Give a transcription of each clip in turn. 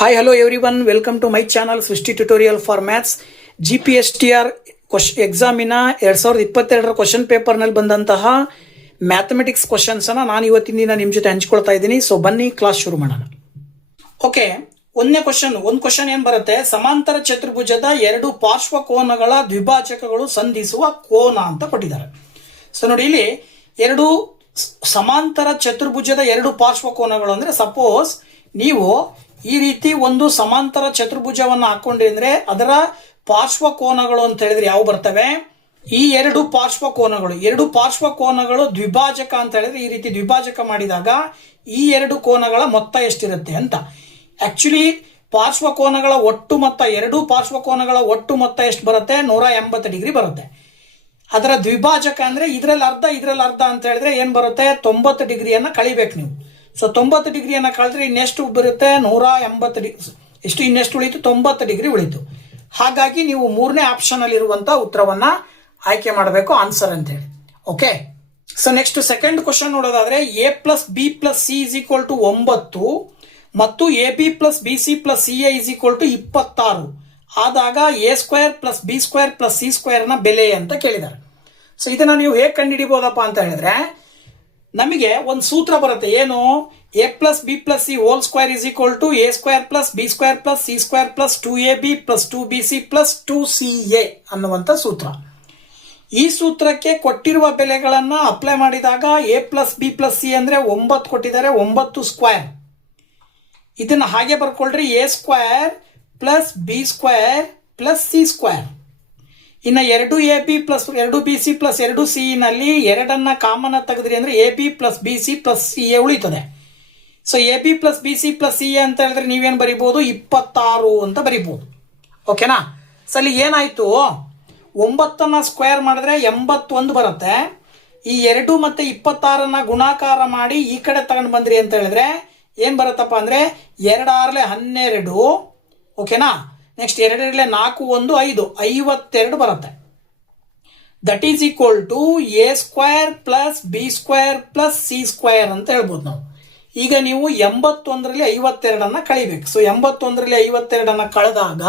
Hi, hello everyone. Welcome to my channel Srishti Tutorial for Maths. GPSTR ಎಕ್ಸಾಮಿನ 2022 question ಪೇಪರ್ನಲ್ಲಿ ಬಂದಂತಹ mathematics ಕ್ವಶನ್ಸನ್ನು ನಾನು ಇವತ್ತಿನ ದಿನ ನಿಮ್ಮ ಜೊತೆ ಹಂಚ್ಕೊಳ್ತಾ ಇದ್ದೀನಿ. ಸೊ ಬನ್ನಿ ಕ್ಲಾಸ್ ಶುರು ಮಾಡೋಣ. ಓಕೆ, ಒಂದು ಕ್ವಶನ್ ಏನು ಬರುತ್ತೆ, ಸಮಾಂತರ ಚತುರ್ಭುಜದ ಎರಡು ಪಾರ್ಶ್ವಕೋನಗಳ ದ್ವಿಭಾಜಕಗಳು ಸಂಧಿಸುವ ಕೋನ ಅಂತ ಕೊಟ್ಟಿದ್ದಾರೆ. ಸೊ ನೋಡಿ, ಇಲ್ಲಿ ಎರಡು ಸಮಾಂತರ ಚತುರ್ಭುಜದ ಎರಡು ಪಾರ್ಶ್ವಕೋನಗಳು ಅಂದರೆ, ಸಪೋಸ್ ನೀವು ಈ ರೀತಿ ಒಂದು ಸಮಾಂತರ ಚತುರ್ಭುಜವನ್ನು ಹಾಕೊಂಡ್ರಿ ಅಂದ್ರೆ ಅದರ ಪಾರ್ಶ್ವಕೋನಗಳು ಅಂತ ಹೇಳಿದ್ರೆ ಯಾವ ಬರ್ತವೆ, ಈ ಎರಡು ಪಾರ್ಶ್ವಕೋನಗಳು ದ್ವಿಭಾಜಕ ಅಂತ ಹೇಳಿದ್ರೆ ಈ ರೀತಿ ದ್ವಿಭಾಜಕ ಮಾಡಿದಾಗ ಈ ಎರಡು ಕೋನಗಳ ಮೊತ್ತ ಎಷ್ಟಿರುತ್ತೆ ಅಂತ. ಆಕ್ಚುಲಿ ಪಾರ್ಶ್ವಕೋನಗಳ ಒಟ್ಟು ಮೊತ್ತ, ಎರಡು ಪಾರ್ಶ್ವಕೋನಗಳ ಒಟ್ಟು ಮೊತ್ತ ಎಷ್ಟು ಬರುತ್ತೆ, 180 ಡಿಗ್ರಿ ಬರುತ್ತೆ. ಅದರ ದ್ವಿಭಾಜಕ ಅಂದ್ರೆ ಇದ್ರಲ್ಲಿ ಅರ್ಧ ಅಂತ ಹೇಳಿದ್ರೆ ಏನ್ ಬರುತ್ತೆ, 90 ಡಿಗ್ರಿಯನ್ನ ಕಳಿಬೇಕು ನೀವು. ಸೊ 90 ಡಿಗ್ರಿಯನ್ನು ಕಳೆದ್ರೆ ಇನ್ನೆಷ್ಟು ಬರುತ್ತೆ, 180 ಡಿಗ್ರಿ. ಎಷ್ಟು ಇನ್ನೆಷ್ಟು ಉಳಿತು, 90 ಡಿಗ್ರಿ ಉಳಿತು. ಹಾಗಾಗಿ ನೀವು ಮೂರನೇ ಆಪ್ಷನ್ ಅಲ್ಲಿ ಇರುವಂತಹ ಉತ್ತರವನ್ನ ಆಯ್ಕೆ ಮಾಡಬೇಕು ಆನ್ಸರ್ ಅಂತ ಹೇಳಿ. Okay, so next second question ನೋಡೋದಾದ್ರೆ, a plus B plus C is equal to 9 ಮತ್ತು A B plus B C plus C A is equal to 26 ಆದಾಗ A square plus B square plus C square ನ ಬೆಲೆ ಅಂತ ಕೇಳಿದ್ದಾರೆ. So ಇದನ್ನ ನೀವು ಹೇಗೆ ಕಂಡುಹಿಡಿಬಹುದಪ್ಪ ಅಂತ ಹೇಳಿದ್ರೆ, ನಮಗೆ ಒಂದು ಸೂತ್ರ ಬರುತ್ತೆ, ಏನು, A plus B plus C whole square is equal to A square plus B square plus C square plus 2ab plus 2bc plus 2ca ಅನ್ನುವಂಥ ಸೂತ್ರ. ಈ ಸೂತ್ರಕ್ಕೆ ಕೊಟ್ಟಿರುವ ಬೆಲೆಗಳನ್ನ ಅಪ್ಲೈ ಮಾಡಿದಾಗ A plus B plus C ಅಂದ್ರೆ 9 ಕೊಟ್ಟಿದ್ದಾರೆ, 9 ಸ್ಕ್ವೇರ್. ಇದನ್ನ ಹಾಗೆ ಬರ್ಕೊಳ್ರಿ, A square plus B square plus C square. ಇನ್ನು 2ab plus 2bc plus 2c ನಲ್ಲಿ ಎರಡನ್ನ ಕಾಮನ್ ತೆಗೆದ್ರಿ ಅಂದ್ರೆ A B plus B C plus C A ಉಳಿತದೆ. So A B plus B C plus C A ಅಂತ ಹೇಳಿದ್ರೆ ನೀವೇನು ಬರಿಬಹುದು, 26 ಅಂತ ಬರಿಬಹುದು. ಓಕೆನಾ. ಸೊ ಅಲ್ಲಿ ಏನಾಯ್ತು, 9 ಸ್ಕ್ವೇರ್ ಮಾಡಿದ್ರೆ 81 ಬರುತ್ತೆ. ಈ 2 ಮತ್ತೆ 26 ಗುಣಾಕಾರ ಮಾಡಿ ಈ ಕಡೆ ತಗೊಂಡು ಬಂದ್ರಿ ಅಂತ ಹೇಳಿದ್ರೆ ಏನ್ ಬರುತ್ತಪ್ಪ ಅಂದ್ರೆ 2 6 12. ಓಕೆನಾ. ನೆಕ್ಸ್ಟ್ 2 4 1 5 52 ಬರುತ್ತೆ. That is equal to A square plus B square plus C square ಅಂತ ಹೇಳ್ಬೋದು ನಾವು. ಈಗ ನೀವು 81ರಲ್ಲಿ 52 ಕಳಿಬೇಕು. ಸೊ 81ರಲ್ಲಿ 52 ಕಳೆದಾಗ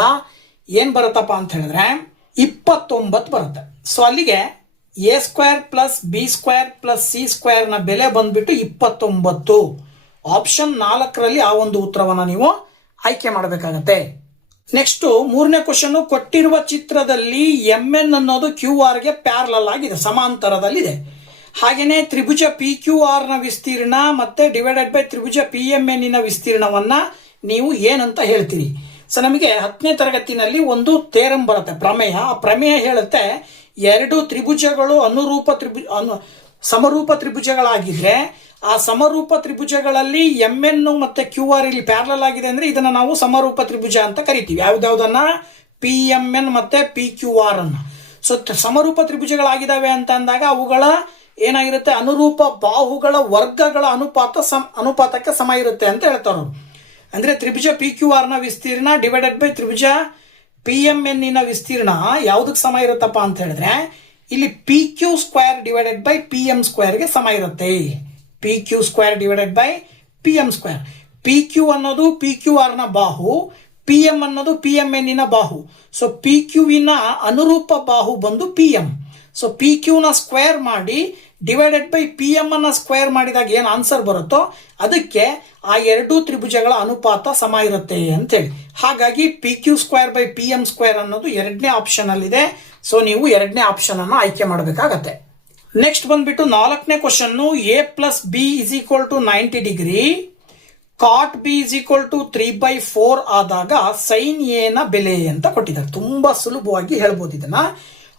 ಏನ್ ಬರುತ್ತಪ್ಪ ಅಂತ ಹೇಳಿದ್ರೆ 29 ಬರುತ್ತೆ. ಸೊ ಅಲ್ಲಿಗೆ A square plus B square plus C square ನ ಬೆಲೆ ಬಂದ್ಬಿಟ್ಟು 29. ಆಪ್ಷನ್ 4ರಲ್ಲಿ ಆ ಒಂದು ಉತ್ತರವನ್ನ ನೀವು ಆಯ್ಕೆ ಮಾಡಬೇಕಾಗತ್ತೆ. ನೆಕ್ಸ್ಟ್ ಮೂರನೇ ಕ್ವಶನ್, ಕೊಟ್ಟಿರುವ ಚಿತ್ರದಲ್ಲಿ MN ಅನ್ನೋದು QR ಗೆ ಪ್ಯಾರಲಲ್ ಆಗಿದೆ, ಸಮಾಂತರದಲ್ಲಿದೆ. ಹಾಗೇನೆ ತ್ರಿಭುಜ PQR ನ ವಿಸ್ತೀರ್ಣ ಮತ್ತೆ ಡಿವೈಡೆಡ್ ಬೈ ತ್ರಿಭುಜ PMN ನ ವಿಸ್ತೀರ್ಣವನ್ನ ನೀವು ಏನಂತ ಹೇಳ್ತೀರಿ. ಸೊ ನಮಗೆ 10ನೇ ತರಗತಿನಲ್ಲಿ ಒಂದು ಥಿಯರಂ ಬರುತ್ತೆ, ಪ್ರಮೇಯ. ಆ ಪ್ರಮೇಯ ಹೇಳುತ್ತೆ, ಎರಡು ತ್ರಿಭುಜಗಳು ಸಮರೂಪ ತ್ರಿಭುಜಗಳಾಗಿದ್ರೆ ಆ ಸಮರೂಪ ತ್ರಿಭುಜಗಳಲ್ಲಿ MN ಮತ್ತೆ QR ಇಲ್ಲಿ ಪ್ಯಾರಲಲ್ ಆಗಿದೆ ಅಂದ್ರೆ ಇದನ್ನ ನಾವು ಸಮರೂಪ ತ್ರಿಭುಜ ಅಂತ ಕರಿತೀವಿ. ಯಾವ್ದಾವ್ದನ್ನ, PMN ಮತ್ತೆ PQR ಅನ್ನ. ಸೊ ಸಮರೂಪ ತ್ರಿಭುಜಗಳಾಗಿದ್ದಾವೆ ಅಂತ ಅಂದಾಗ ಅವುಗಳ ಏನಾಗಿರುತ್ತೆ, ಅನುರೂಪ ಬಾಹುಗಳ ವರ್ಗಗಳ ಅನುಪಾತಕ್ಕೆ ಸಮ ಇರುತ್ತೆ ಅಂತ ಹೇಳ್ತಾರೆ. ಅಂದ್ರೆ ತ್ರಿಭುಜ PQR ನ ವಿಸ್ತೀರ್ಣ ಡಿವೈಡೆಡ್ ಬೈ ತ್ರಿಭುಜ PMN ನ ವಿಸ್ತೀರ್ಣ ಯಾವ್ದಕ್ಕೆ ಸಮ ಇರುತ್ತಪ್ಪ ಅಂತ ಹೇಳಿದ್ರೆ ಇಲ್ಲಿ PQ square divided by PM square ಗೆ ಸಮ ಇರುತ್ತೆ. PQ square divided by PM square. PQ ಅನ್ನೋದು PQR ನ ಬಾಹು, PM ಅನ್ನೋದು PMN ನ ಬಾಹು. ಸೊ PQ ನ ಅನುರೂಪ ಬಾಹು ಬಂದು PM. ಸೊ PQ ನ ಸ್ಕ್ವೇರ್ ಮಾಡಿ ಡಿವೈಡೆಡ್ ಬೈ PM ಅನ್ನ ಸ್ಕ್ವೇರ್ ಮಾಡಿದಾಗ ಏನ್ ಆನ್ಸರ್ ಬರುತ್ತೋ ಅದಕ್ಕೆ ಆ ಎರಡು ತ್ರಿಭುಜಗಳ ಅನುಪಾತ ಸಮ ಇರುತ್ತೆ ಅಂತೇಳಿ. ಹಾಗಾಗಿ PQ square by PM square ಅನ್ನೋದು 2ನೇ ಆಪ್ಷನ್ ಅಲ್ಲಿ ಇದೆ. ಸೊ ನೀವು 2ನೇ ಆಪ್ಷನ್ ಅನ್ನ ಆಯ್ಕೆ ಮಾಡಬೇಕಾಗತ್ತೆ. ನೆಕ್ಸ್ಟ್ ಬಂದ್ಬಿಟ್ಟು 4ನೇ question, A plus B is equal to 90 degree cot B is equal to 3/4 ಆದಾಗ ಸೈನ್ ಎ ನ ಬೆಲೆ ಅಂತ ಕೊಟ್ಟಿದ್ದಾರೆ. ತುಂಬಾ ಸುಲಭವಾಗಿ ಹೇಳ್ಬೋದು ಇದನ್ನ.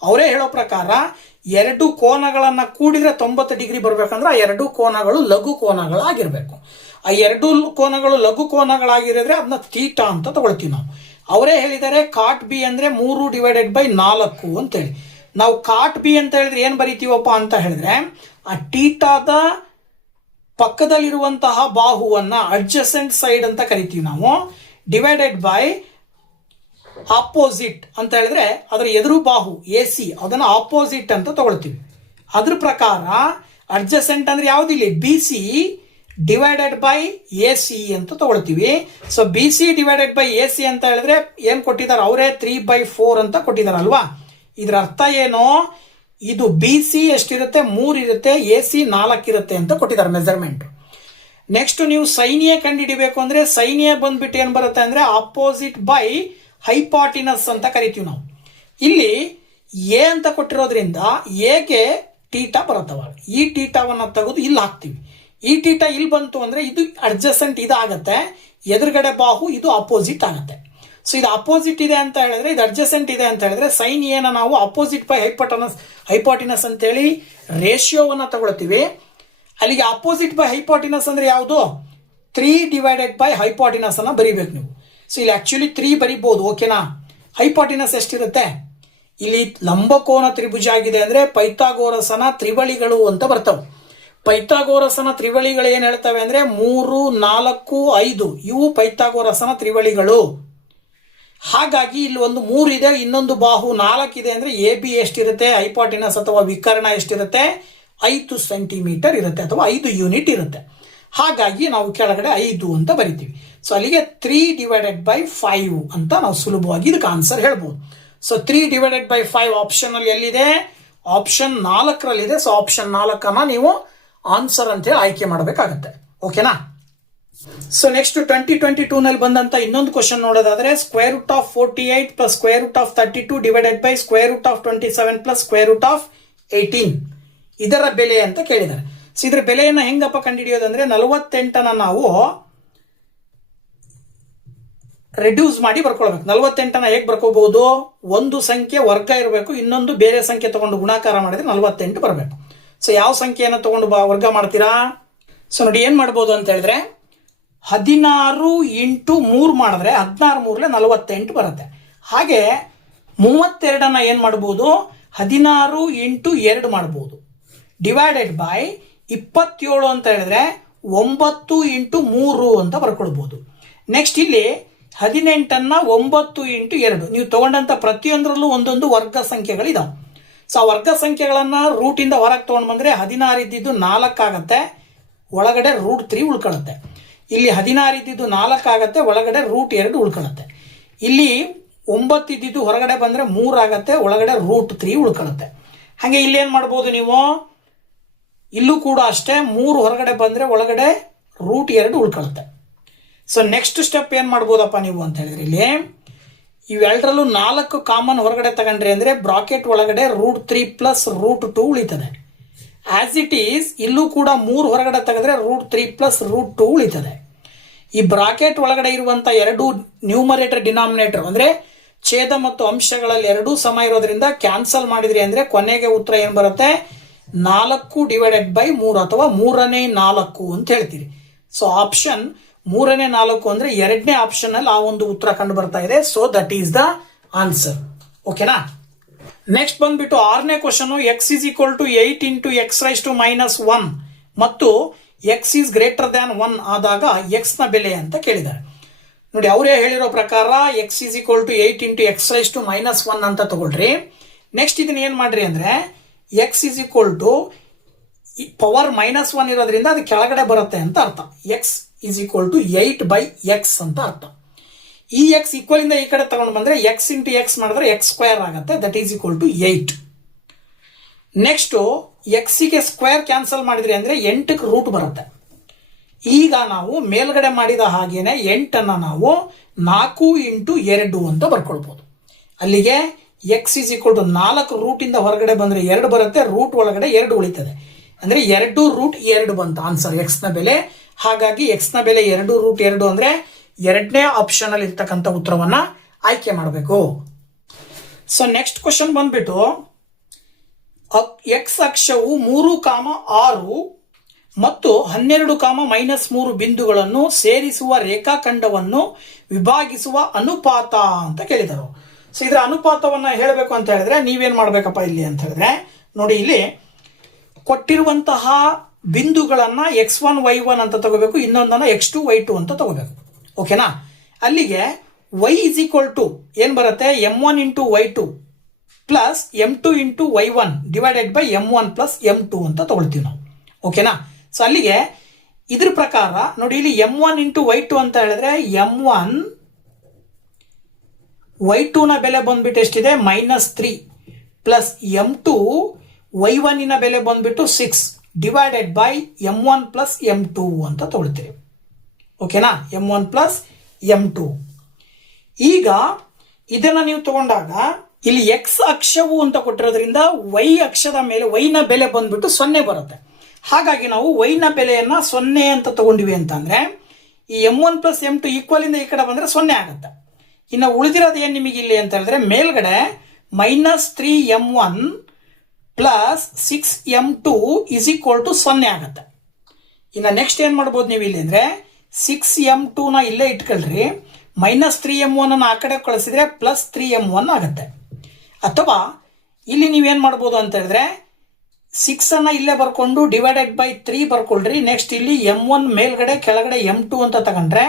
ಅವರೇ ಹೇಳೋ ಪ್ರಕಾರ ಎರಡು ಕೋನಗಳನ್ನ ಕೂಡಿದ್ರೆ 90 ಡಿಗ್ರಿ ಬರ್ಬೇಕಂದ್ರೆ ಆ ಎರಡು ಕೋನಗಳು ಲಘು ಕೋನಗಳಾಗಿರ್ಬೇಕು. ಆ ಎರಡು ಕೋನಗಳು ಲಘು ಕೋನಗಳಾಗಿರಿದ್ರೆ ಅದನ್ನ ಥೀಟಾ ಅಂತ ತಗೊಳ್ತೀವಿ ನಾವು. ಅವರೇ ಹೇಳಿದ್ದಾರೆ ಕಾಟ್ ಬಿ ಅಂದ್ರೆ 3 ಡಿವೈಡೆಡ್ ಬೈ 4 ಅಂತೇಳಿ. ನಾವು ಕಾಟ್ ಬಿ ಅಂತ ಹೇಳಿದ್ರೆ ಏನ್ ಬರಿತೀವಪ್ಪ ಅಂತ ಹೇಳಿದ್ರೆ ಆ ಟೀಟಾದ ಪಕ್ಕದಲ್ಲಿರುವಂತಹ ಬಾಹುವನ್ನ ಅಡ್ಜಸೆಂಟ್ ಸೈಡ್ ಅಂತ ಕರಿತೀವಿ ನಾವು, ಡಿವೈಡೆಡ್ ಬೈ ಆಪೋಸಿಟ್ ಅಂತ ಹೇಳಿದ್ರೆ ಅದರ ಎದುರು ಬಾಹು AC ಅದನ್ನ ಆಪೋಸಿಟ್ ಅಂತ ತಗೊಳ್ತೀವಿ. ಅದ್ರ ಪ್ರಕಾರ ಅಡ್ಜಸೆಂಟ್ ಅಂದ್ರೆ ಯಾವ್ದಿಲ್ಲ, BC divided by A C ಅಂತ ತಗೊಳ್ತೀವಿ. So B C divided by A C ಅಂತ ಹೇಳಿದ್ರೆ ಏನ್ ಕೊಟ್ಟಿದ್ದಾರೆ ಅವರೇ 3/4 ಅಂತ ಕೊಟ್ಟಿದಾರಲ್ವಾ. ಇದ್ರ ಅರ್ಥ ಏನು, ಇದು ಬಿ ಸಿ ಎಷ್ಟಿರುತ್ತೆ 3 ಇರುತ್ತೆ, ಎ ಸಿ 4 ಇರುತ್ತೆ ಅಂತ ಕೊಟ್ಟಿದ್ದಾರೆ ಮೆಜರ್ಮೆಂಟ್. ನೆಕ್ಸ್ಟ್ ನೀವು ಸೈನ್ ಎ ಕಂಡುಹಿಡಿಬೇಕು ಅಂದ್ರೆ ಸೈನ್ ಎ ಬಂದ್ಬಿಟ್ಟು ಏನ್ ಬರುತ್ತೆ ಅಂದ್ರೆ ಆಪೋಸಿಟ್ ಬೈ ಹೈಪಾಟಿನಸ್ ಅಂತ ಕರಿತೀವಿ ನಾವು. ಇಲ್ಲಿ ಎ ಅಂತ ಕೊಟ್ಟಿರೋದ್ರಿಂದ ಎಗೆ ಟೀಟಾ ಬರುತ್ತವ, ಈ ಟೀಟಾವನ್ನ ತೆಗೆದು ಇಲ್ಲಿ ಹಾಕ್ತಿವಿ. ಈ ಟೀಟಾ ಇಲ್ಲಿ ಬಂತು ಅಂದ್ರೆ ಇದು ಅಡ್ಜಸೆಂಟ್ ಇದಾಗತ್ತೆ, ಎದುರುಗಡೆ ಬಾಹು ಇದು ಅಪೋಸಿಟ್ ಆಗುತ್ತೆ. ಸೊ ಇದು ಅಪೋಸಿಟ್ ಇದೆ ಅಂತ ಹೇಳಿದ್ರೆ ಇದು ಅಡ್ಜಸೆಂಟ್ ಇದೆ ಅಂತ ಹೇಳಿದ್ರೆ ಸೈನ್ ಎನ ನಾವು ಅಪೋಸಿಟ್ ಬೈ ಹೈಪಾಟಿನಸ್ ಅಂತೇಳಿ ರೇಷಿಯೋವನ್ನ ತಗೊಳ್ತೀವಿ. ಅಲ್ಲಿಗೆ ಅಪೋಸಿಟ್ ಬೈ ಹೈಪಾಟಿನಸ್ ಅಂದ್ರೆ ಯಾವುದು 3 ಡಿವೈಡೆಡ್ ಬೈ ಹೈಪಾಟಿನಸ್ ಅನ್ನ ಬರಿಬೇಕು ನೀವು. ಸೊ ಇಲ್ಲಿ ಆಕ್ಚುಲಿ 3 ಬರಿಬಹುದು, ಓಕೆನಾ. ಹೈಪಾಟಿನಸ್ ಎಷ್ಟಿರುತ್ತೆ, ಇಲ್ಲಿ ಲಂಬಕೋನ ತ್ರಿಭುಜ ಆಗಿದೆ ಅಂದ್ರೆ ಪೈಥಾಗೋರಸನ ತ್ರಿವಳಿಗಳು ಅಂತ ಬರ್ತವೆ. ಪೈಥಾಗೋರಸನ ತ್ರಿವಳಿಗಳು ಏನ್ ಹೇಳ್ತವೆ ಅಂದ್ರೆ 3, 4, 5 ಇವು ಪೈಥಾಗೋರಸನ ತ್ರಿವಳಿಗಳು. ಹಾಗಾಗಿ ಇಲ್ಲಿ ಒಂದು 3 ಇದೆ, ಇನ್ನೊಂದು ಬಾಹು 4 ಇದೆ ಅಂದ್ರೆ ಎ ಬಿ ಎಷ್ಟಿರುತ್ತೆ, ಹೈಪಾಟಿನಸ್ ಅಥವಾ ವಿಕರ್ಣ ಎಷ್ಟಿರುತ್ತೆ 5 ಸೆಂಟಿಮೀಟರ್ ಇರುತ್ತೆ ಅಥವಾ 5 ಯೂನಿಟ್ ಇರುತ್ತೆ. ಹಾಗಾಗಿ ನಾವು ಕೆಳಗಡೆ 5 ಅಂತ ಬರಿತೀವಿ. ಸೊ ಅಲ್ಲಿಗೆ 3 ಡಿವೈಡೆಡ್ ಬೈ 5 ಅಂತ ನಾವು ಸುಲಭವಾಗಿ ಇದಕ್ಕೆ ಆನ್ಸರ್ ಹೇಳ್ಬೋದು. ಸೊ 3 ಡಿವೈಡೆಡ್ ಬೈ 5 ಆಪ್ಷನ್ ಅಲ್ಲಿ ಎಲ್ಲಿದೆ, ಆಪ್ಷನ್ 4ರಲ್ಲಿದೆ. ಸೊ ಆಪ್ಷನ್ 4 ನೀವು ಆನ್ಸರ್ ಅಂತ ಹೇಳಿ ಆಯ್ಕೆ ಮಾಡಬೇಕಾಗತ್ತೆ, ಓಕೆನಾ. ಸೊ ನೆಕ್ಸ್ಟ್ 2022 ನಲ್ಲಿ ಬಂದಂತ ಇನ್ನೊಂದು ಕ್ವಶನ್ ನೋಡೋದಾದ್ರೆ square root of 48 plus square root of 32 divided by square root of 27 plus square root of 18 ಇದರ ಬೆಲೆ ಅಂತ ಕೇಳಿದ್ದಾರೆ. ಸೊ ಇದ್ರ ಬೆಲೆಯನ್ನ ಹೆಂಗಪ್ಪ ಕಂಡುಹಿಡಿಯೋದಂದ್ರೆ 48 ನಾವು ರೆಡ್ಯೂಸ್ ಮಾಡಿ ಬರ್ಕೊಳ್ಬೇಕು. 48 ಹೇಗೆ ಬರ್ಕೋಬಹುದು, ಒಂದು ಸಂಖ್ಯೆ ವರ್ಗ ಇರಬೇಕು, ಇನ್ನೊಂದು ಬೇರೆ ಸಂಖ್ಯೆ ತಗೊಂಡು ಗುಣಾಕಾರ ಮಾಡಿದ್ರೆ 48 ಬರಬೇಕು. ಸೊ ಯಾವ ಸಂಖ್ಯೆಯನ್ನು ತಗೊಂಡು ವರ್ಗ ಮಾಡ್ತೀರಾ, ಸೊ ನೋಡಿ ಏನ್ ಮಾಡ್ಬೋದು ಅಂತ ಹೇಳಿದ್ರೆ 16 ಇಂಟು 3 ಮಾಡಿದ್ರೆ 16 3 48 ಬರುತ್ತೆ. ಹಾಗೆ 32 ಏನ್ ಮಾಡಬಹುದು 16 ಇಂಟು 2 ಮಾಡಬಹುದು, ಡಿವೈಡೆಡ್ ಬೈ 27 ಅಂತ ಹೇಳಿದ್ರೆ 9 ಇಂಟು 3 ಅಂತ ಬರ್ಕೊಳ್ಬಹುದು. ನೆಕ್ಸ್ಟ್ ಇಲ್ಲಿ 18 9 ಇಂಟು 2 ನೀವು ತಗೊಂಡಂತ ಪ್ರತಿಯೊಂದರಲ್ಲೂ ಒಂದೊಂದು ವರ್ಗ ಸಂಖ್ಯೆಗಳಿದಾವೆ. ಸೊ ಆ ವರ್ಗ ಸಂಖ್ಯೆಗಳನ್ನ ರೂಟ್ ಇಂದ ಹೊರಗೆ ತಗೊಂಡು ಬಂದ್ರೆ 16 ಇದ್ದಿದ್ದು 4 ಆಗತ್ತೆ, ಒಳಗಡೆ ರೂಟ್ 3 ಉಳ್ಕೊಳ್ಳುತ್ತೆ. ಇಲ್ಲಿ 16 ಇದ್ದಿದ್ದು 4 ಆಗತ್ತೆ, ಒಳಗಡೆ ರೂಟ್ 2 ಉಳ್ಕೊಳ್ಳುತ್ತೆ. ಇಲ್ಲಿ 9 ಇದ್ದಿದ್ದು ಹೊರಗಡೆ ಬಂದ್ರೆ 3 ಆಗತ್ತೆ, ಒಳಗಡೆ ರೂಟ್ 3 ಉಳ್ಕೊಳ್ಳುತ್ತೆ. ಹಾಗೆ ಇಲ್ಲಿ ಏನ್ ಮಾಡ್ಬೋದು ನೀವು, ಇಲ್ಲೂ ಕೂಡ ಅಷ್ಟೇ 3 ಹೊರಗಡೆ ಬಂದ್ರೆ ಒಳಗಡೆ ರೂಟ್ 2 ಉಳ್ಕೊಳ್ಳುತ್ತೆ. ಸೊ ನೆಕ್ಸ್ಟ್ ಸ್ಟೆಪ್ ಏನ್ ಮಾಡ್ಬೋದಪ್ಪ ನೀವು ಅಂತ ಹೇಳಿದ್ರೆ ಇಲ್ಲಿ ಇವೆರಡರಲ್ಲೂ 4 ಕಾಮನ್ ಹೊರಗಡೆ ತಗೊಂಡ್ರಿ ಅಂದ್ರೆ ಬ್ರಾಕೆಟ್ ಒಳಗಡೆ ರೂಟ್ 3 ಪ್ಲಸ್ ರೂಟ್ 2 ಉಳಿತದೆ. ಆಸ್ ಇಟ್ ಈಸ್ ಇಲ್ಲೂ ಕೂಡ 3 ಹೊರಗಡೆ ತೆಗೆದ್ರೆ ರೂಟ್ 3 ಪ್ಲಸ್ ರೂಟ್ 2 ಉಳಿತದೆ. ಈ ಬ್ರಾಕೆಟ್ ಒಳಗಡೆ ಇರುವಂತ ಎರಡು ನ್ಯೂಮರೇಟರ್ ಡಿನಾಮಿನೇಟರ್ ಅಂದ್ರೆ ಛೇದ ಮತ್ತು ಅಂಶಗಳಲ್ಲಿ ಎರಡೂ ಸಮ ಇರೋದ್ರಿಂದ ಕ್ಯಾನ್ಸಲ್ ಮಾಡಿದ್ರಿ ಅಂದ್ರೆ ಕೊನೆಗೆ ಉತ್ತರ ಏನ್ ಬರುತ್ತೆ 4 ಡಿವೈಡೆಡ್ ಬೈ 3 ಅಥವಾ 3ನೇ 4 ಅಂತ ಹೇಳ್ತೀರಿ. ಸೊ ಆಪ್ಷನ್ 3ನೇ 4 ಅಂದ್ರೆ 2ನೇ ಆಪ್ಷನ್ ಅಲ್ಲಿ ಆ ಒಂದು ಉತ್ತರ ಕಂಡು ಬರ್ತಾ ಇದೆ. So that is the answer, ಓಕೆನಾ. ನೆಕ್ಸ್ಟ್ ಬಂದ್ಬಿಟ್ಟು 6ನೇ question, X is equal to 8 into X raise to minus 1 ಮತ್ತು ಎಕ್ಸ್ ಈಸ್ ಗ್ರೇಟರ್ ದ್ಯಾನ್ 1 ಆದಾಗ ಎಕ್ಸ್ ನ ಬೆಲೆ ಅಂತ ಕೇಳಿದ್ದಾರೆ. ನೋಡಿ ಅವರೇ ಹೇಳಿರೋ ಪ್ರಕಾರ X is equal to 8 into X raise to minus 1 ಅಂತ ತಗೊಳ್ರಿ. ನೆಕ್ಸ್ಟ್ ಇದನ್ನ ಏನ್ ಮಾಡ್ರಿ ಅಂದ್ರೆ X is equal to power -1 ಇರೋದ್ರಿಂದ ಅದು ಕೆಳಗಡೆ ಬರುತ್ತೆ ಅಂತ ಅರ್ಥ. X is equal to 8 by X ಅಂತ ಅರ್ಥ. ಈ ಎಕ್ಸ್ ಈಕ್ವಲ್ ಇಂದ ಈ ಕಡೆ ತಗೊಂಡು ಬಂದ್ರೆ ಎಕ್ಸ್ ಇಂಟು ಎಕ್ಸ್ ಮಾಡಿದ್ರೆ ಎಕ್ಸ್ ಸ್ಕ್ವೇರ್ ಆಗುತ್ತೆ, that is equal to 8. Next ಎಕ್ಸಿಗೆ ಸ್ಕ್ವೇರ್ ಕ್ಯಾನ್ಸಲ್ ಮಾಡಿದ್ರಿ ಅಂದ್ರೆ 8ಕ್ಕೆ ರೂಟ್ ಬರುತ್ತೆ. ಈಗ ನಾವು ಮೇಲ್ಗಡೆ ಮಾಡಿದ ಹಾಗೇನೆ 8ಅನ್ನ ನಾವು 4 ಇಂಟು 2 ಅಂತ ಬರ್ಕೊಳ್ಬಹುದು. ಅಲ್ಲಿಗೆ X is equal to 4 root ಇಂದ ಹೊರಗಡೆ ಬಂದ್ರೆ 2 ಬರುತ್ತೆ, ರೂಟ್ ಒಳಗಡೆ 2 ಉಳಿತದೆ ಅಂದ್ರೆ 2 ರೂಟ್ 2 ಬಂತ ಆನ್ಸರ್ ಎಕ್ಸ್ ನ ಬೆಲೆ. ಹಾಗಾಗಿ ಎಕ್ಸ್ ನ ಬೆಲೆ 2 ರೂಟ್ 2 ಅಂದ್ರೆ 2ನೇ ಆಪ್ಷನ್ ಅಲ್ಲಿ ಇರ್ತಕ್ಕಂಥ ಉತ್ತರವನ್ನ ಆಯ್ಕೆ ಮಾಡಬೇಕು. ಸೊ ನೆಕ್ಸ್ಟ್ ಕ್ವಶನ್ ಬಂದ್ಬಿಟ್ಟು ಎಕ್ಸ್ ಅಕ್ಷವು 3,6 ಮತ್ತು 12,-3 ಬಿಂದುಗಳನ್ನು ಸೇರಿಸುವ ರೇಖಾಖಂಡವನ್ನು ವಿಭಾಗಿಸುವ ಅನುಪಾತ ಅಂತ ಕೇಳಿದರು. ಸೊ ಇದರ ಅನುಪಾತವನ್ನ ಹೇಳಬೇಕು ಅಂತ ಹೇಳಿದ್ರೆ ನೀವೇನ್ ಮಾಡ್ಬೇಕಪ್ಪ ಇಲ್ಲಿ ಅಂತ ಹೇಳಿದ್ರೆ ನೋಡಿ ಇಲ್ಲಿ ಕೊಟ್ಟಿರುವಂತಹ ಬಿಂದುಗಳನ್ನ x1 y1 ಅಂತ ತಗೋಬೇಕು, ಇನ್ನೊಂದನ್ನ x2 y2 ಅಂತ ತಗೋಬೇಕು, ಓಕೆನಾ. ಅಲ್ಲಿಗೆ y ಇಸ್ ಈಕ್ವಲ್ ಟು ಏನ್ ಬರುತ್ತೆ m1 into y2 plus m2 into y1 divided by m1 plus m2 ಅಂತ ತಗೊಳ್ತೀವಿ ನಾವು, ಓಕೆನಾ. ಸೊ ಅಲ್ಲಿಗೆ ಇದ್ರ ಪ್ರಕಾರ ನೋಡಿ, ಇಲ್ಲಿ M1 ಇಂಟು Y2 ಅಂತ ಹೇಳಿದ್ರೆ M1 Y2 ನ ಬೆಲೆ ಬಂದ್ಬಿಟ್ಟು ಎಷ್ಟಿದೆ -3 ಪ್ಲಸ್ M2 Y1 ನ ಬೆಲೆ ಬಂದ್ಬಿಟ್ಟು 6 divided by M1 plus M2 ಅಂತ ತಗೊಳ್ತೀರಿ. ಓಕೆನಾ, M1 ಪ್ಲಸ್ M2. ಈಗ ಇದನ್ನ ನೀವು ತಗೊಂಡಾಗ ಇಲ್ಲಿ X ಅಕ್ಷವು ಅಂತ ಕೊಟ್ಟಿರೋದ್ರಿಂದ Y ಅಕ್ಷದ ಮೇಲೆ Y ನ ಬೆಲೆ ಬಂದ್ಬಿಟ್ಟು 0 ಬರುತ್ತೆ. ಹಾಗಾಗಿ ನಾವು Y ನ ಬೆಲೆಯನ್ನ 0 ಅಂತ ತಗೊಂಡಿವಿ ಅಂತಂದ್ರೆ ಈ M1 ಪ್ಲಸ್ M2 ಈಕ್ವಲ್ ಇಂದ ಈ ಕಡೆ ಬಂದ್ರೆ 0 ಆಗುತ್ತೆ. ಇನ್ನು ಉಳಿದಿರೋದು ಏನ್ ನಿಮಗೆ ಇಲ್ಲಿ ಅಂತ ಹೇಳಿದ್ರೆ ಮೇಲ್ಗಡೆ -3M1 plus 6M2 is equal to 0 ಆಗುತ್ತೆ. ಇನ್ನು ನೆಕ್ಸ್ಟ್ ಏನ್ ಮಾಡ್ಬೋದು ನೀವು ಇಲ್ಲಿ ಅಂದ್ರೆ 6M2 ನ ಇಲ್ಲೇ ಇಟ್ಕೊಳ್ರಿ, -3M1 ಅನ್ನು ಆ ಕಡೆ ಕಳಿಸಿದ್ರೆ +3M1 ಆಗುತ್ತೆ. ಅಥವಾ ಇಲ್ಲಿ ನೀವೇನ್ ಮಾಡ್ಬೋದು ಅಂತ ಹೇಳಿದ್ರೆ 6 ಅನ್ನ ಇಲ್ಲೇ ಬರ್ಕೊಂಡು ಡಿವೈಡೆಡ್ ಬೈ 3 ಬರ್ಕೊಳ್ರಿ. ನೆಕ್ಸ್ಟ್ ಇಲ್ಲಿ M1 ಮೇಲ್ಗಡೆ ಕೆಳಗಡೆ M2 ಅಂತ ತಗೊಂಡ್ರೆ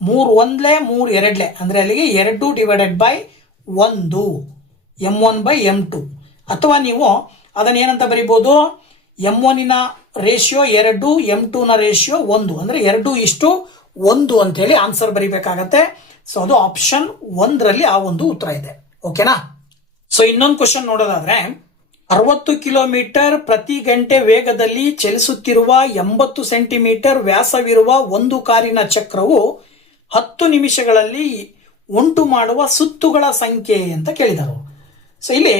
3 1 3 2 ಅಂದ್ರೆ ಅಲ್ಲಿಗೆ 2 divided by 1 M1 by M2. ಅಥವಾ ನೀವು ಅದನ್ನ ಏನಂತ ಬರಿಬಹುದು, M1 ನ ರೇಷಿಯೋ 2, M2 ನ ರೇಷಿಯೋ 1 ಅಂದ್ರೆ 2:1 ಅಂತ ಹೇಳಿ ಆನ್ಸರ್ ಬರಿಬೇಕಾಗತ್ತೆ. ಸೊ ಅದು ಆಪ್ಷನ್ 1ರಲ್ಲಿ ಆ ಒಂದು ಉತ್ತರ ಇದೆ. ಓಕೆನಾ. ಸೊ ಇನ್ನೊಂದು ಕ್ವಶನ್ ನೋಡೋದಾದ್ರೆ 60 ಕಿಲೋಮೀಟರ್ ಪ್ರತಿ ಗಂಟೆ ವೇಗದಲ್ಲಿ ಚಲಿಸುತ್ತಿರುವ 80 ಸೆಂಟಿಮೀಟರ್ ವ್ಯಾಸವಿರುವ ಒಂದು ಕಾರಿನ ಚಕ್ರವು 10 ನಿಮಿಷಗಳಲ್ಲಿ ಉಂಟು ಮಾಡುವ ಸುತ್ತುಗಳ ಸಂಖ್ಯೆ ಅಂತ ಕೇಳಿದರು. ಸೊ ಇಲ್ಲಿ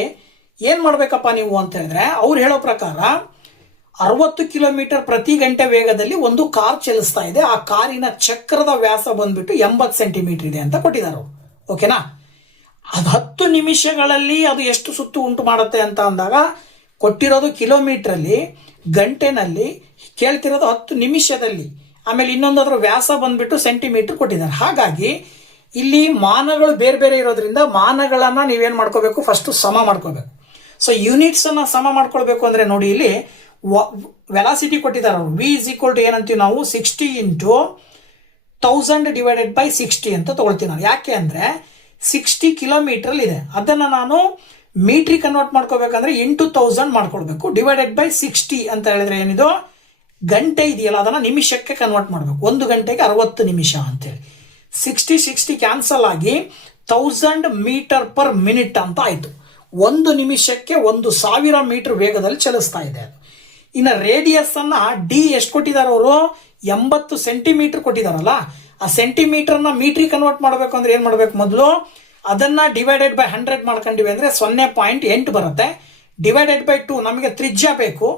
ಏನ್ ಮಾಡ್ಬೇಕಪ್ಪ ನೀವು ಅಂತ ಹೇಳಿದ್ರೆ ಅವ್ರು ಹೇಳೋ ಪ್ರಕಾರ 60 ಕಿಲೋಮೀಟರ್ ಪ್ರತಿ ಗಂಟೆ ವೇಗದಲ್ಲಿ ಒಂದು ಕಾರ್ ಚಲಿಸ್ತಾ ಇದೆ. ಆ ಕಾರಿನ ಚಕ್ರದ ವ್ಯಾಸ ಬಂದ್ಬಿಟ್ಟು 80 ಸೆಂಟಿಮೀಟರ್ ಇದೆ ಅಂತ ಕೊಟ್ಟಿದ್ದಾರೆ. ಓಕೆನಾ. ಅದು 10 ನಿಮಿಷಗಳಲ್ಲಿ ಅದು ಎಷ್ಟು ಸುತ್ತು ಉಂಟು ಮಾಡುತ್ತೆ ಅಂತ ಅಂದಾಗ ಕೊಟ್ಟಿರೋದು ಕಿಲೋಮೀಟರ್ ಅಲ್ಲಿ, ಗಂಟೆನಲ್ಲಿ, ಕೇಳ್ತಿರೋದು 10 ನಿಮಿಷದಲ್ಲಿ, ಆಮೇಲೆ ಇನ್ನೊಂದಾದ್ರೂ ವ್ಯಾಸ ಬಂದ್ಬಿಟ್ಟು ಸೆಂಟಿಮೀಟರ್ ಕೊಟ್ಟಿದ್ದಾರೆ. ಹಾಗಾಗಿ ಇಲ್ಲಿ ಮಾನಗಳು ಬೇರೆ ಬೇರೆ ಇರೋದ್ರಿಂದ ಮಾನಗಳನ್ನ ನೀವೇನ್ ಮಾಡ್ಕೋಬೇಕು, ಫಸ್ಟ್ ಸಮ ಮಾಡ್ಕೋಬೇಕು. ಸೊ ಯೂನಿಟ್ಸ್ ಅನ್ನ ಸಮ ಮಾಡ್ಕೊಳ್ಬೇಕು ಅಂದ್ರೆ ನೋಡಿ ಇಲ್ಲಿ ವೆಲಾಸಿಟಿ ಕೊಟ್ಟಿದ್ದಾರೆ ಅವರು. V ಇಸ್ ಈಕ್ವಲ್ ಟು ಏನಂತೀವಿ ನಾವು 60 ಇಂಟು 1000 ಡಿವೈಡೆಡ್ ಬೈ 60 ಅಂತ ತಗೊಳ್ತೀನಿ ನಾನು. ಯಾಕೆ ಅಂದ್ರೆ 60 ಕಿಲೋಮೀಟರ್ ಇದೆ, ಅದನ್ನ ನಾನು ಮೀಟ್ರಿ ಕನ್ವರ್ಟ್ ಮಾಡ್ಕೋಬೇಕಂದ್ರೆ ಇಂಟು 1000 ಮಾಡ್ಕೊಳ್ಬೇಕು. ಡಿವೈಡೆಡ್ ಬೈ 60 ಅಂತ ಹೇಳಿದ್ರೆ ಏನಿದು ಗಂಟೆ ಇದೆಯಲ್ಲ ಅದನ್ನ ನಿಮಿಷಕ್ಕೆ ಕನ್ವರ್ಟ್ ಮಾಡಬೇಕು. 1 ಗಂಟೆಗೆ 60 ನಿಮಿಷ ಅಂತೇಳಿ 60 ಕ್ಯಾನ್ಸಲ್ ಆಗಿ 1000 ಮೀಟರ್ ಪರ್ ಮಿನಿಟ್ ಅಂತ ಆಯ್ತು. 1 ನಿಮಿಷಕ್ಕೆ 1000 ಮೀಟರ್ ವೇಗದಲ್ಲಿ ಚಲಿಸ್ತಾ ಇದೆ ಅದು. ಇನ್ನು ರೇಡಿಯಸ್ ಅನ್ನ ಡಿ ಎಷ್ಟು ಕೊಟ್ಟಿದ್ದಾರೆ ಅವರು, 80 ಸೆಂಟಿಮೀಟರ್ ಕೊಟ್ಟಿದಾರಲ್ಲ, ಆ ಸೆಂಟಿಮೀಟರ್ ನ ಮೀಟ್ರಿ ಕನ್ವರ್ಟ್ ಮಾಡಬೇಕು ಅಂದ್ರೆ ಏನ್ ಮಾಡ್ಬೇಕು, ಮೊದಲು ಅದನ್ನ ಡಿವೈಡೆಡ್ ಬೈ 100 ಮಾಡ್ಕೊಂಡಿವಿ ಅಂದ್ರೆ 0.8 ಬರುತ್ತೆ. ಡಿವೈಡೆಡ್ ಬೈ 2 ನಮಗೆ ತ್ರಿಜ್ಯ ಬೇಕು,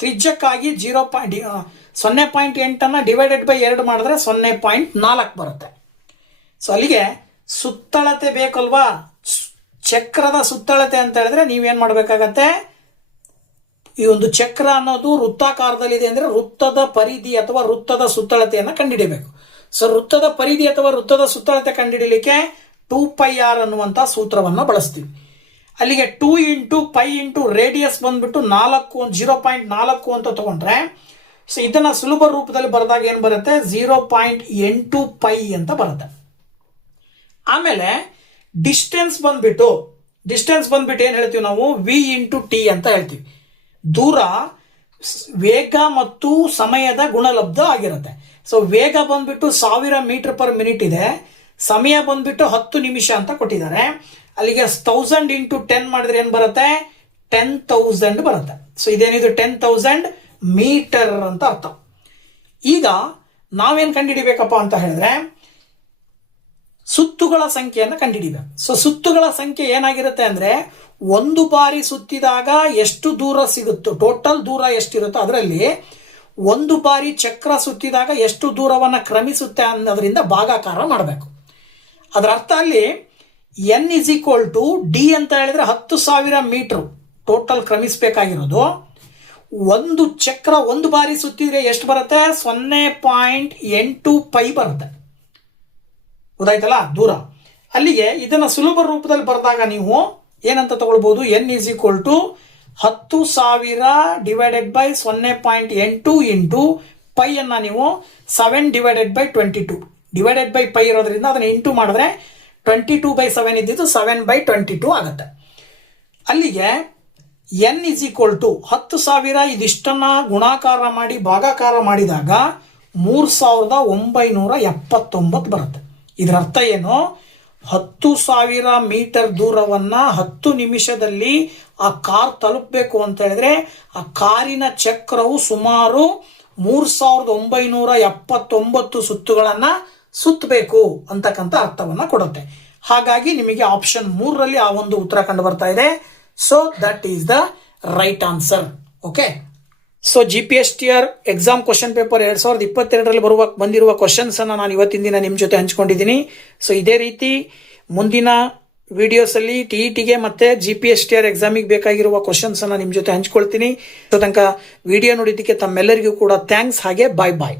ತ್ರಿಜ್ಯಕ್ಕಾಗಿ 0.8 ಅನ್ನ ಡಿವೈಡೆಡ್ ಬೈ 2 ಮಾಡಿದ್ರೆ 0.4 ಬರುತ್ತೆ. ಸೊ ಅಲ್ಲಿಗೆ ಸುತ್ತಳತೆ ಬೇಕಲ್ವಾ, ಚಕ್ರದ ಸುತ್ತಳತೆ ಅಂತ ಹೇಳಿದ್ರೆ ನೀವೇನ್ ಮಾಡ್ಬೇಕಾಗತ್ತೆ, ಈ ಒಂದು ಚಕ್ರ ಅನ್ನೋದು ವೃತ್ತಾಕಾರದಲ್ಲಿದೆ ಅಂದ್ರೆ ವೃತ್ತದ ಪರಿಧಿ ಅಥವಾ ವೃತ್ತದ ಸುತ್ತಳತೆಯನ್ನು ಕಂಡುಹಿಡಿಯಬೇಕು. ಸೊ ವೃತ್ತದ ಪರಿಧಿ ಅಥವಾ ವೃತ್ತದ ಸುತ್ತಳತೆ ಕಂಡುಹಿಡಿಯಲಿಕ್ಕೆ 2πr ಅನ್ನುವಂತ ಸೂತ್ರವನ್ನು ಬಳಸ್ತೀವಿ. ಅಲ್ಲಿಗೆ 2 ಇಂಟು π ಇಂಟು ರೇಡಿಯಸ್ ಬಂದ್ಬಿಟ್ಟು 0.4 ಅಂತ ತಗೊಂಡ್ರೆ, ಸೊ ಇದನ್ನ ಸುಲಭ ರೂಪದಲ್ಲಿ ಬರೆದಾಗ ಏನ್ ಬರುತ್ತೆ, 0.8 π ಅಂತ ಬರುತ್ತೆ. ಆಮೇಲೆ ಡಿಸ್ಟೆನ್ಸ್ ಬಂದ್ಬಿಟ್ಟು ಏನ್ ಹೇಳ್ತೀವಿ ನಾವು, v ಇಂಟು ಟಿ ಅಂತ ಹೇಳ್ತೀವಿ. ದೂರ ವೇಗ ಮತ್ತು ಸಮಯದ ಗುಣಲಬ್ಧ ಆಗಿರುತ್ತೆ. ಸೊ ವೇಗ ಬಂದ್ಬಿಟ್ಟು 1000 ಮೀಟರ್ ಪರ್ ಮಿನಿಟ್ ಇದೆ, ಸಮಯ ಬಂದ್ಬಿಟ್ಟು 10 ನಿಮಿಷ ಅಂತ ಕೊಟ್ಟಿದ್ದಾರೆ. ಅಲ್ಲಿಗೆ 1000 ಇಂಟು 10 ಮಾಡಿದ್ರೆ ಏನ್ ಬರುತ್ತೆ, 10,000 ಬರುತ್ತೆ. ಸೊ ಇದೇನಿದು 10,000 ಮೀಟರ್ ಅಂತ ಅರ್ಥ. ಈಗ ನಾವೇನ್ ಕಂಡುಹಿಡಿಬೇಕಪ್ಪ ಅಂತ ಹೇಳಿದ್ರೆ ಸುತ್ತುಗಳ ಸಂಖ್ಯೆಯನ್ನು ಕಂಡುಹಿಡಿಬೇಕು. ಸೊ ಸುತ್ತುಗಳ ಸಂಖ್ಯೆ ಏನಾಗಿರುತ್ತೆ ಅಂದ್ರೆ ಒಂದು ಬಾರಿ ಸುತ್ತಿದಾಗ ಎಷ್ಟು ದೂರ ಸಿಗುತ್ತೋ, ಟೋಟಲ್ ದೂರ ಎಷ್ಟಿರುತ್ತೋ ಅದರಲ್ಲಿ ಒಂದು ಬಾರಿ ಚಕ್ರ ಸುತ್ತಿದಾಗ ಎಷ್ಟು ದೂರವನ್ನ ಕ್ರಮಿಸುತ್ತೆ ಅನ್ನೋದ್ರಿಂದ ಭಾಗಾಕಾರ ಮಾಡಬೇಕು. ಅದರ ಅರ್ಥ ಅಲ್ಲಿ n is equal to D ಅಂತ ಹೇಳಿದ್ರೆ 10,000 ಮೀಟರ್ ಟೋಟಲ್ ಕ್ರಮಿಸಬೇಕಾಗಿರೋದು. ಒಂದು ಚಕ್ರ ಒಂದು ಬಾರಿ ಸುತ್ತಿದ್ರೆ ಎಷ್ಟು ಬರುತ್ತೆ, 0.8 π ಬರುತ್ತೆ. ಗೊತ್ತಾಯ್ತಲ್ಲ ದೂರ. ಅಲ್ಲಿಗೆ ಇದನ್ನ ಸುಲಭ ರೂಪದಲ್ಲಿ ಬರೆದಾಗ ನೀವು ಏನಂತ ತಗೊಳ್ಬಹುದು, n is equal to 10,000 divided by 0.8 into π ಅನ್ನ ನೀವು 7 ಡಿವೈಡೆಡ್ ಬೈ 22 ಡಿವೈಡೆಡ್ ಬೈ π ಇರೋದ್ರಿಂದ ಅದನ್ನ ಇಂಟು ಮಾಡಿದ್ರೆ 22/7 ಇದ್ದಿದ್ದು 7/22 ಆಗುತ್ತೆ. ಅಲ್ಲಿಗೆ n ಇಸ್ ಈಕ್ವಲ್ ಟು 10,000 ಇದಿಷ್ಟನ್ನ ಗುಣಾಕಾರ ಮಾಡಿ ಭಾಗಾಕಾರ ಮಾಡಿದಾಗ 3979 ಬರುತ್ತೆ. ಇದರ ಅರ್ಥ ಏನು? 10,000 ಮೀಟರ್ ದೂರವನ್ನ 10 ನಿಮಿಷದಲ್ಲಿ ಆ ಕಾರ್ ತಲುಪಬೇಕು ಅಂತ ಹೇಳಿದ್ರೆ ಆ ಕಾರಿನ ಚಕ್ರವು ಸುಮಾರು 3979 ಸುತ್ತುಗಳನ್ನ ಸುತ್ತಬೇಕು ಅಂತಕ್ಕಂಥ ಅರ್ಥವನ್ನ ಕೊಡುತ್ತೆ. ಹಾಗಾಗಿ ನಿಮಗೆ ಆಪ್ಷನ್ 3ರಲ್ಲಿ ಆ ಒಂದು ಉತ್ತರ ಕಂಡು ಬರ್ತಾ ಇದೆ. So that is the right answer. Okay, so GPSTR exam question paper 2022ರಲ್ಲಿ ಬಂದಿರುವ ಕ್ವಶನ್ಸ್ ಅನ್ನ ನಾನು ಇವತ್ತಿನ ದಿನ ನಿಮ್ಮ ಜೊತೆ ಹಂಚ್ಕೊಂಡಿದ್ದೀನಿ. ಸೊ ಇದೇ ರೀತಿ ಮುಂದಿನ ವಿಡಿಯೋಸ್ ಅಲ್ಲಿ TETಗೆ ಮತ್ತೆ GPSTR ಎಕ್ಸಾಮಿಗೆ ಬೇಕಾಗಿರುವ ಕ್ವಶನ್ಸ್ ಅನ್ನ ನಿಮ್ಮ ಜೊತೆ ಹಂಚ್ಕೊಳ್ತೀನಿ. ತನಕ ವಿಡಿಯೋ ನೋಡಿದ್ದಕ್ಕೆ ತಮ್ಮೆಲ್ಲರಿಗೂ ಕೂಡ ಥ್ಯಾಂಕ್ಸ್. ಹಾಗೆ ಬಾಯ್ ಬಾಯ್.